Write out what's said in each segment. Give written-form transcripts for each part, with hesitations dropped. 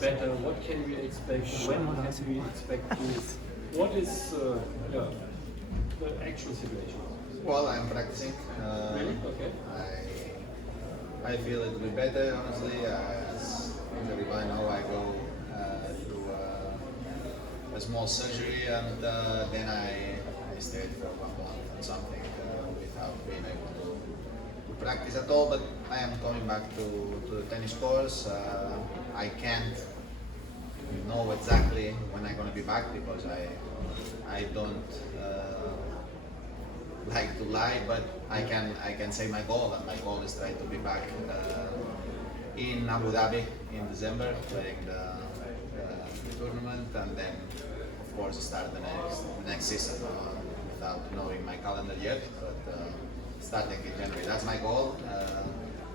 better? What can we expect? When can we expect this? What is the actual situation? Well, I'm practicing. Really? Okay. I feel it will be better, honestly. As everybody know, I go through a small surgery, and then I stayed for 1 month and something without being able to practice at all. But I am coming back to the tennis course. I can't know exactly when I'm going to be back because I don't like to lie, but I can say my goal, and my goal is try to be back in Abu Dhabi in December, playing the tournament, and then of course start the next season without knowing my calendar yet, but starting in January. That's my goal.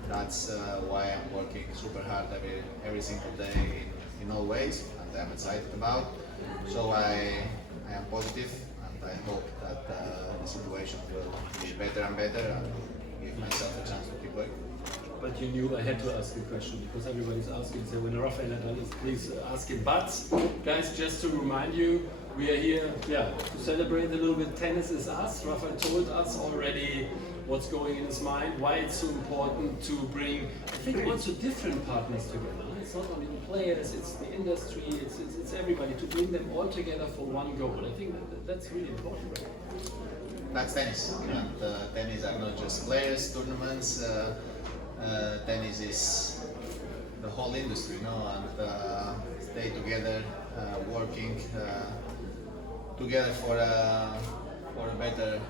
That's why I'm working super hard every single day in all ways, and I'm excited about. So I am positive, and I hope that the situation will be better and better, and give myself a chance to keep going. But you knew I had to ask a question because everybody's asking. So when Rafael Nadal is, please ask it. But guys, just to remind you, we are here, to celebrate a little bit. Tennis is us. Rafael told us already what's going in his mind, why it's so important to bring, I think, also different partners together. It's not only the players, it's the industry, it's everybody, to bring them all together for one goal. I think that's really important, right? That's tennis, and tennis are not just players, tournaments. Tennis is the whole industry, and stay together, working together for a better,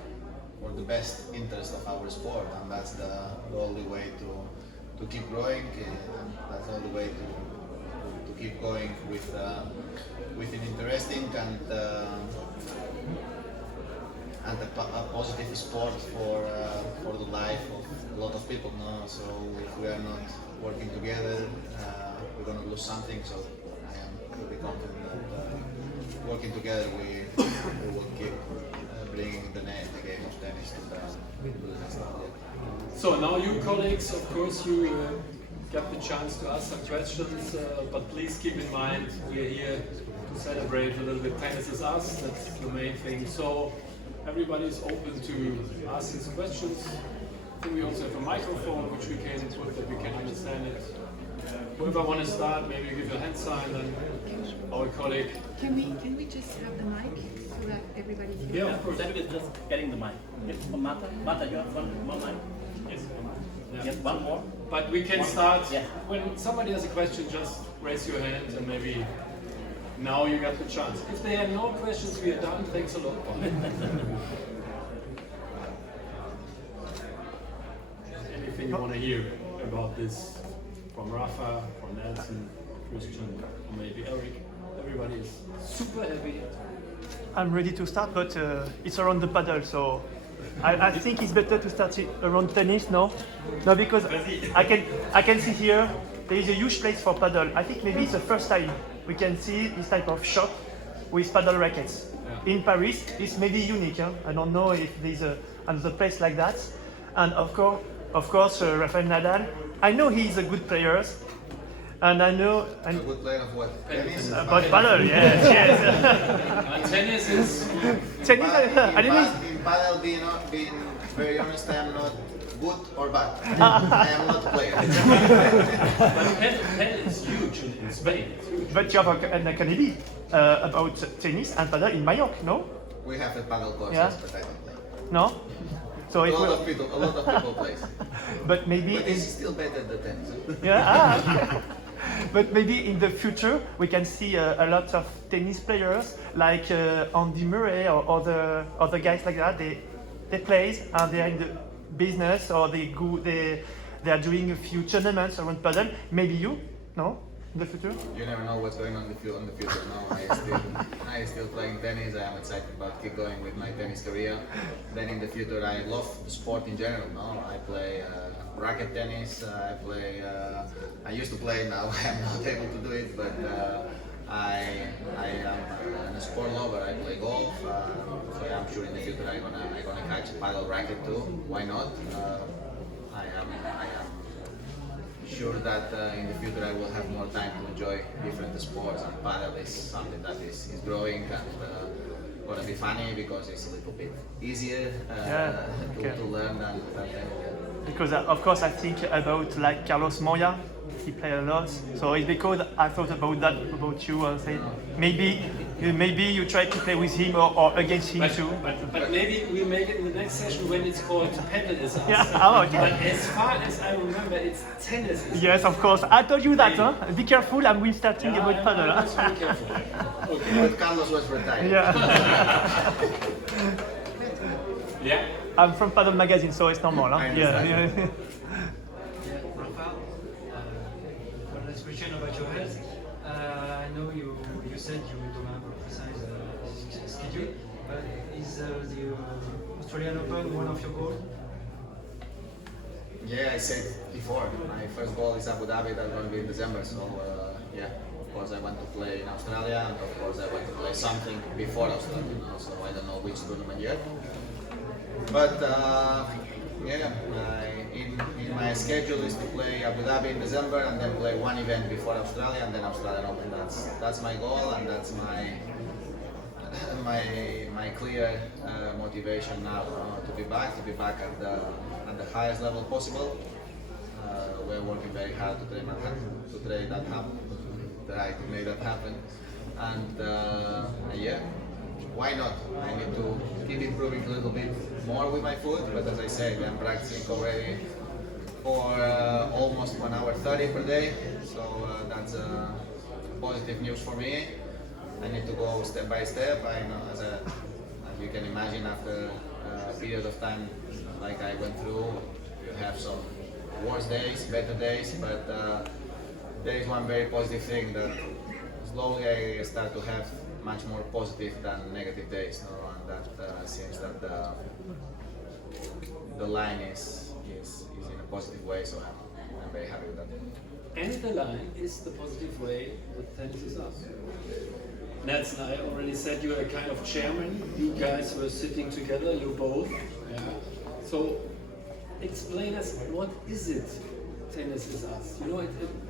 for the best interest of our sport, and that's the only way to keep growing. And that's the only way to keep going with an interesting and a positive sport for the life of a lot of people. No? So if we are not working together, we're going to lose something. So I am really confident that working together we will keep bringing the game of tennis to the next level. So now you colleagues, of course, you got the chance to ask some questions, but please keep in mind we are here to celebrate a little bit. Tennis is us, that's the main thing. So everybody is open to asking some questions. I think we also have a microphone which we can put that we can understand it. Whoever want to start, maybe give a hand sign, then our colleague. Can we just have the mic so that everybody can? Yeah, of course. That is just getting the mic. It's for Marta. Marta, you have one mic? Yes. Yes, one more. But we can start, Yeah. when somebody has a question, just raise your hand and maybe now you got the chance. If there are no questions, we are done. Thanks a lot. Anything you want to hear about this from Rafa, from Nelson, Christian, or maybe Eric? Everybody is super happy. I'm ready to start, but it's around the paddle, so I think it's better to start it around tennis, no? No, because I can see here there is a huge place for paddle. I think maybe it's the first time we can see this type of shop with paddle rackets. In Paris, it's maybe unique. Huh? I don't know if there's another place like that. And of course, Rafael Nadal. I know he's a good player, and I know. A good player of what? Tennis? About paddle, yes, yes. Tennis is. Tennis, I don't know. In paddle, being very honest, I am not good or bad. I am not a player. But Padel is huge in Spain. It's huge. But you have an academy about tennis and paddle in Mallorca, no? We have a paddle course, Yeah. yes, but I don't play. No? So A it lot will, of people play. but maybe But it's still better than tennis. okay. But maybe in the future we can see a lot of tennis players like Andy Murray or other guys like that. They play and they are in the business, or they are doing a few tournaments around paddle. Maybe you, no? In the future? You never know what's going on in the future. No, I still playing tennis. I am excited about keep going with my tennis career. Then in the future, I love sport in general. No, I play racket tennis. I used to play. Now I am not able to do it, but I am a sport lover. I play golf. So I'm sure in the future I'm gonna catch a paddle racket too. Why not? I am sure that in the future I will have more time to enjoy different sports, and Padel is something that is growing and gonna be funny because it's a little bit easier to learn than tennis. Because of course I think about like Carlos Moya, he play a lot. So it's because I thought about that about you. I say maybe you try to play with him or against him too. But maybe we make it in the next session when it's called Padel is us. Yeah, oh, okay. But as far as I remember, it's tennis. Is Yes, of course. I told you that. Huh? Be careful. I'm will starting about Padel. Let's Huh? be careful. Okay. But Carlos was retired. Yeah. Yeah. I'm from Padel magazine, so it's normal. Huh? I understand. Yeah. Rafael, one last question about your health. I know you said you don't have a precise schedule, but is the Australian Open one of your goals? Yeah, I said before, my first goal is Abu Dhabi, that's going to be in December, so yeah, of course I want to play in Australia, and of course I want to play something before Australia, so I don't know which tournament yet. But yeah, in my schedule is to play Abu Dhabi in December and then play one event before Australia and then Australian Open. That's my goal, and that's my clear motivation now to be back at the highest level possible. We're working very hard to try to make that happen, and yeah, why not? I need to keep improving a little bit more with my foot, but as I said, I'm practicing already for almost 1 hour 30 per day, so that's positive news for me. I need to go step by step. I know, as you can imagine, after a period of time like I went through, you have some worse days, better days, but there is one very positive thing that slowly I start to have much more positive than negative days, no? And that seems that the line is in a positive way, so I'm very happy with that. And the line is the positive way that tennis is us. Nelson, I already said you're a kind of chairman. You guys were sitting together, you both. Yeah. So explain us, what is it? Tennis is us. You know,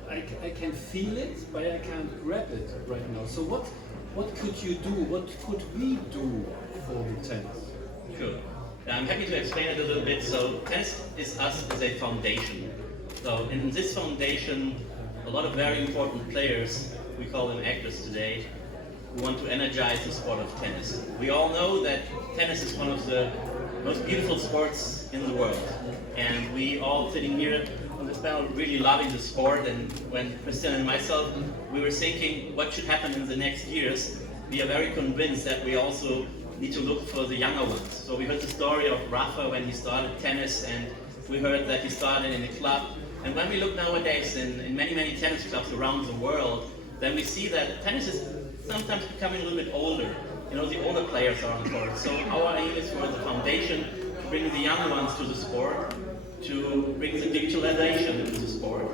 I can feel it, but I can't grab it right now. So what could you do? What could we do for the tennis? Sure. I'm happy to explain it a little bit. So tennis is us as a foundation. So in this foundation, a lot of very important players, we call them actors today, who want to energize the sport of tennis. We all know that tennis is one of the most beautiful sports in the world. And we all sitting here on this panel really loving the sport. And when Christian and myself, we were thinking what should happen in the next years, we are very convinced that we also need to look for the younger ones. So we heard the story of Rafa when he started tennis, and we heard that he started in a club. And when we look nowadays in many, many tennis clubs around the world, then we see that tennis is sometimes becoming a little bit older. You know, the older players are on the court. So our aim is for the foundation to bring the young ones to the sport, to bring the digitalization into the sport.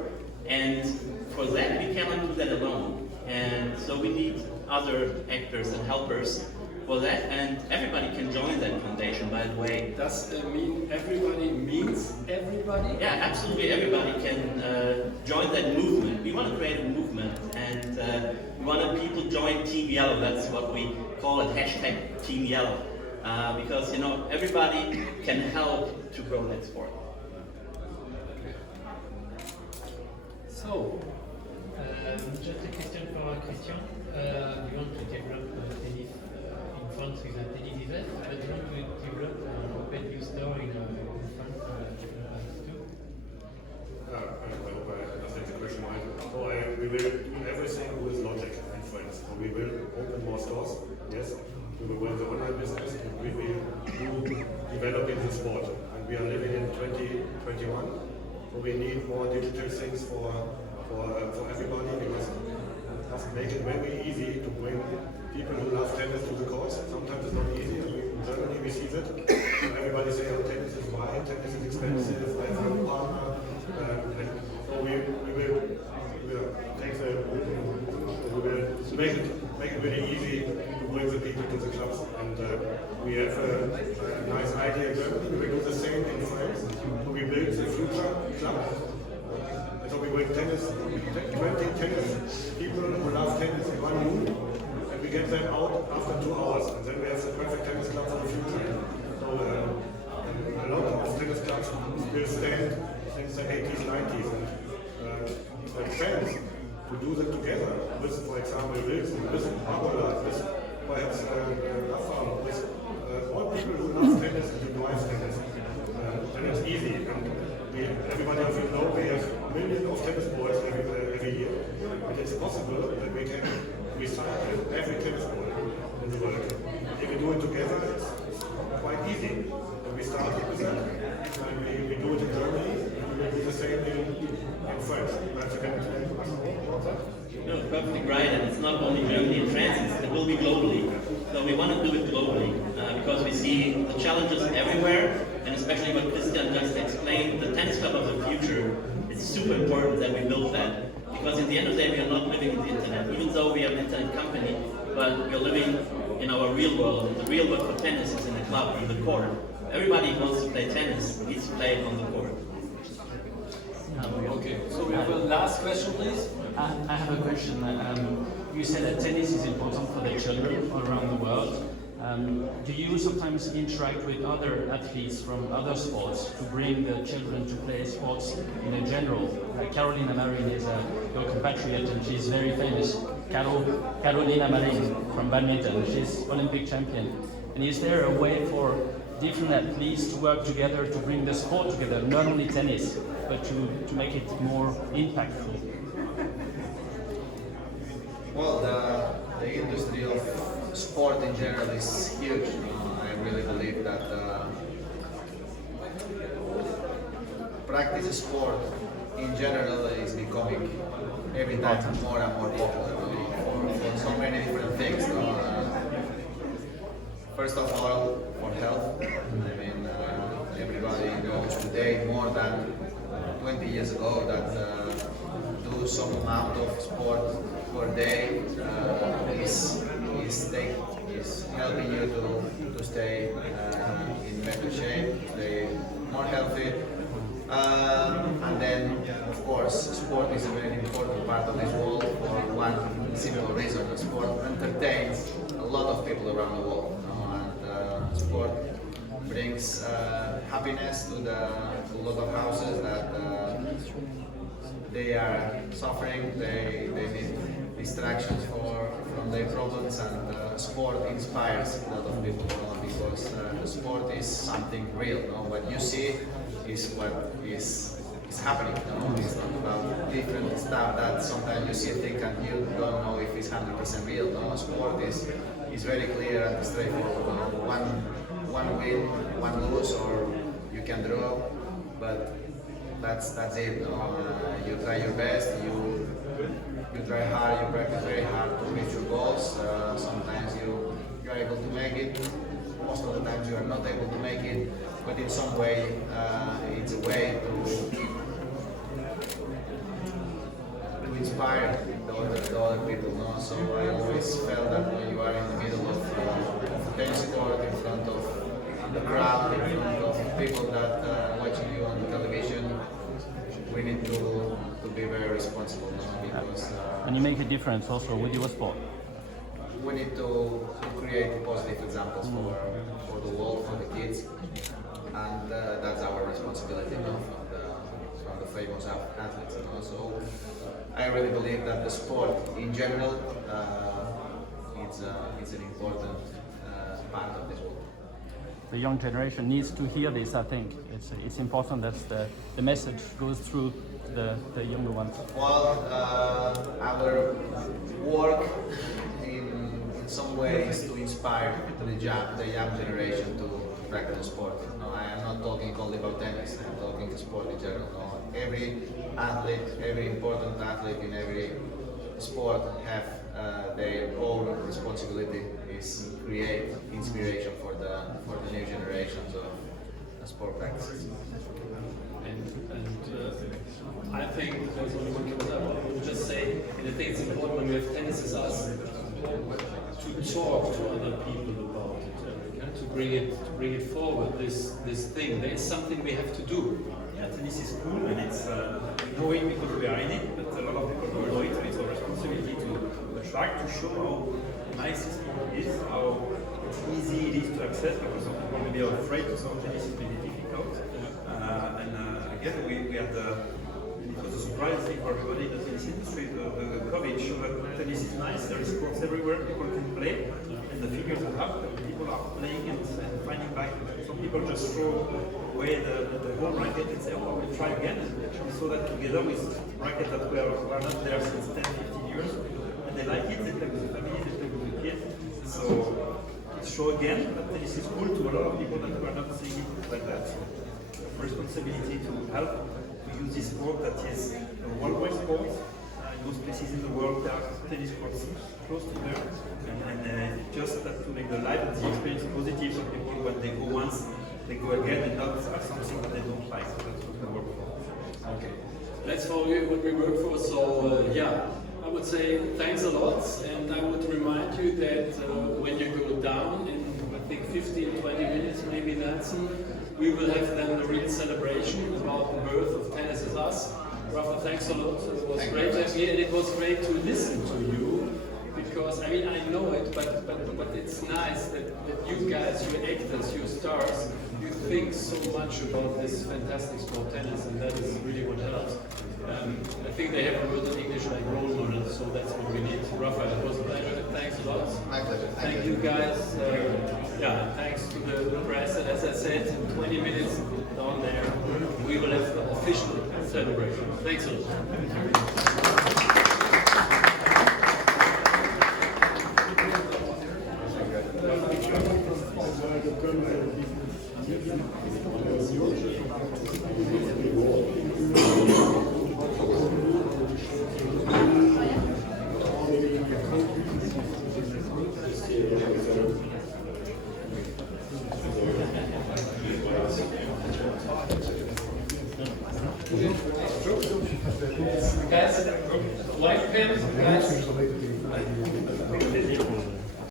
And for that, we cannot do that alone. And so we need other actors and helpers for that, and everybody can join that foundation, by the way. Does it mean everybody means everybody? Yeah, absolutely, everybody can join that movement. We want to create a movement, and we want people join Team Yellow. That's what we call it, hashtag Team Yellow. Because, you know, everybody can help to grow that sport. So, Just a question for Christian. You want to develop tennis in France with a tennis event, but you want to develop an open new store in France too? I hope I understand the question right. So we will do everything with logic and friends. So we will open more stores, yes. We will build the online business, and we will do developing the sport. And we are living in 2021, so we need more digital things for everybody, because it doesn't make it very easy to bring people who love tennis to the courts. Sometimes it's not easy. I mean, in Germany we see that. Everybody says, oh, tennis is wide, tennis is expensive, I have a partner. And so we will take we will make it really easy to bring the people to the clubs. And we have a nice idea in Germany. We will do the same in France. So we build the future club. A So we bring 20 tennis people who love tennis in one room, and we get them out after 2 hours, and then we have the perfect tennis club for the future. So a lot of tennis clubs will stand since the 80s, 90s, and the chance to do that together with, for example, Wilson, with Barbara, with perhaps Rafael, with all people who love tennis and who drive tennis. And it's easy. And everybody of you know we have millions of tennis balls every year. And it's possible that we can recycle every tennis ball in the world. If we do it together, it's quite easy. And we started with that. And we do it in Germany. And we do the same in France. Perhaps you can explain much more about that. No, perfectly right, and it's not only Germany and France, it will be globally. So we want to do it globally because we see the challenges everywhere, and especially what Christian just explained, the tennis club of the future. It's super important that we build that because in the end of the day, we are not living in the internet. Even though we are an internet company, but we are living in our real world. And the real world for tennis is in the club, in the court. Everybody who wants to play tennis needs to play it on the court. Okay, so we have a last question, please. I have a question. You said that tennis is important for the children all around the world. Do you sometimes interact with other athletes from other sports to bring the children to play sports in a general? Like Carolina Marin is your compatriot and she's very famous. Carolina Marin from badminton, she's Olympic champion. And is there a way for different athletes to work together to bring the sport together, not only tennis, but to make it more impactful? Well, the industry of sport in general is huge. I really believe that practice sport in general is becoming every time more and more popular for so many different things. First of all, for health. I mean, everybody knows today more than 20 years ago that do some amount of sport per day is helping you to stay in better shape, stay more healthy. And then, of course, sport is a very important part of this world for one simple reason. Sport entertains a lot of people around the world. And sport brings happiness to a lot of houses that they are suffering, they need distractions from their problems, and sport inspires a lot of people because sport is something real. What you see is what is happening. It's not about different stuff that sometimes you see a thing and you don't know if it's 100% real. Sport is very clear and straightforward. One win, one lose, or you can draw, but that's it. You try your best, you try hard, you practice very hard to reach your goals. Sometimes you are able to make it, most of the times you are not able to make it, but in some way it's a way to inspire the other people. So I always felt that when you are in the middle of a tennis court, in front of the crowd, in front of people that are watching you on television, we need to be very responsible because And you make a difference also with your sport. we need to create positive examples for the world, for the kids, and that's our responsibility from the famous athletes. So I really believe that the sport in general it's an important part of this world. The young generation needs to hear this, I think. It's important that the message goes through the younger ones. Well, our work in some way is to inspire the young generation to practice sport. I am not talking only about tennis, I'm talking sport in general. Every athlete, every important athlete in every sport have their own responsibility is create inspiration for the new generations of sport practices. I think there's only one thing I would just say, and I think it's important when we have tennis as us to talk to other people about it, to bring it forward. This thing, there is something we have to do. Yeah, tennis is cool and it's know it because we are in it, but a lot of people don't know it, so it's our responsibility to attract, to show how nice this sport is, how easy it is to access, because some people maybe are afraid to some tennis is really difficult. Again, we had it was a surprise thing for everybody in the tennis industry. The COVID showed that tennis is nice, there is sports everywhere, people can play, and the figures are up, and people are playing and finding back. Some people just throw away the whole racket and say, oh, we'll try again. And we saw that together with rackets that were not there since 10, 15 years, and they like it, they play with the family, they play with the kids. So it shows again that tennis is cool to a lot of people that were not seeing it like that. So responsibility to help to use this sport that is a worldwide sport. In most places in the world there are tennis courts close to there, and just that to make the life and the experience positive so people when they go once, they go again and not have something that they don't like. So that's what we work for. Okay, that's for what we work for. So yeah, I would say thanks a lot, and I would remind you that when you go down in I think 15-20 minutes, maybe Nancy, we will have then a real celebration about the birth of Tennis is Us. Rafa, thanks a lot. It was great to have you, and it was great to listen to you, because I mean I know it, but it's nice that you guys, you actors, you stars, you think so much about this fantastic sport tennis, and that is really what helps. I think they have a word in English like role model, so that's what we need. Rafa, it was a pleasure. Thanks a lot. My pleasure. Thank you guys. Yeah, thanks to the press. And as I said, in 20 minutes down there, we will have the official celebration. Thanks a lot. Guys, white pen, guys.